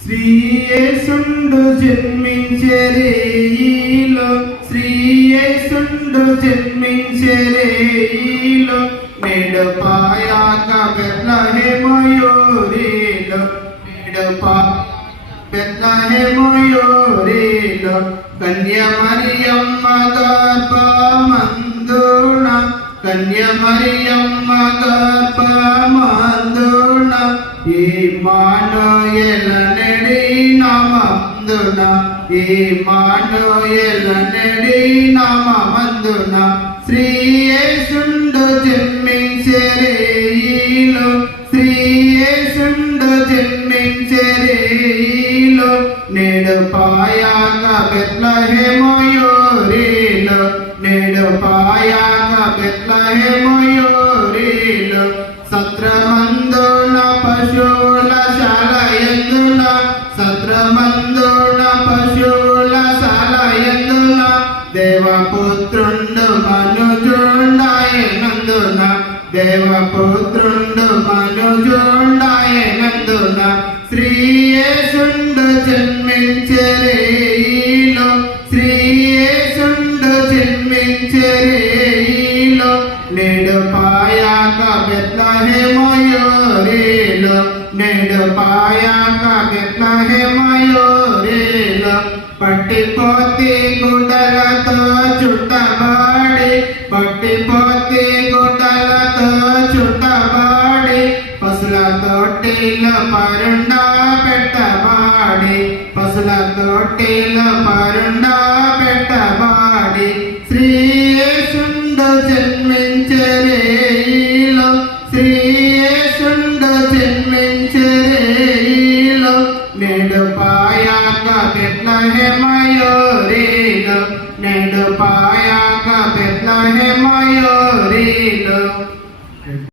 శ్రీయేసుండు జన్మించరేయిలో శ్రీయేసుండు జన్మించరేయిలో నేడు పాయాక బెత్లహేమయూరిలో నేడు పా బెత్లహేమయూరిలో కన్య మరియమ్మ గర్భమందున కన్య మరియమ్మ గర్భమందున ఈ మానోయల నెడి నామందున ఈ మానోయల నెడి నామందున శ్రీయేసుండు జన్మించరేయిలో శ్రీయేసుండు జన్మించరేయిలో నేడు పాయాక బెత్లహేమయోరిలో నేడు పాయాక బెత్లహేమయోరిలో సత్ర సత్రమందున పశువుల శాల ఎందున దేవపుత్రుండు మనుజుండాయనందున దేవపుత్రుండు మనుజుండాయనందున శ్రీయేసుండు జన్మించరేయిలో శ్రీయేసుండు జన్మించరేయిలో నేడు పాయాక బెత్లహేమయోరేలో నేడు നെടു പായാകെമയൂരിലോ പട്ടിപ്പോത്തി കുടലത്തോ ചുട്ടപാടി പട്ടിപ്പോത്തി കുടലത്തോ ചുട്ടപാടി പസുല തൊട്ടിലോ പരുണ്ട പെട്ടപാടി പസുല തൊട്ടിലോ പരുണ്ട പെട്ട మయూరీలు నిండు పాయాక పెద్ద మయూరీలు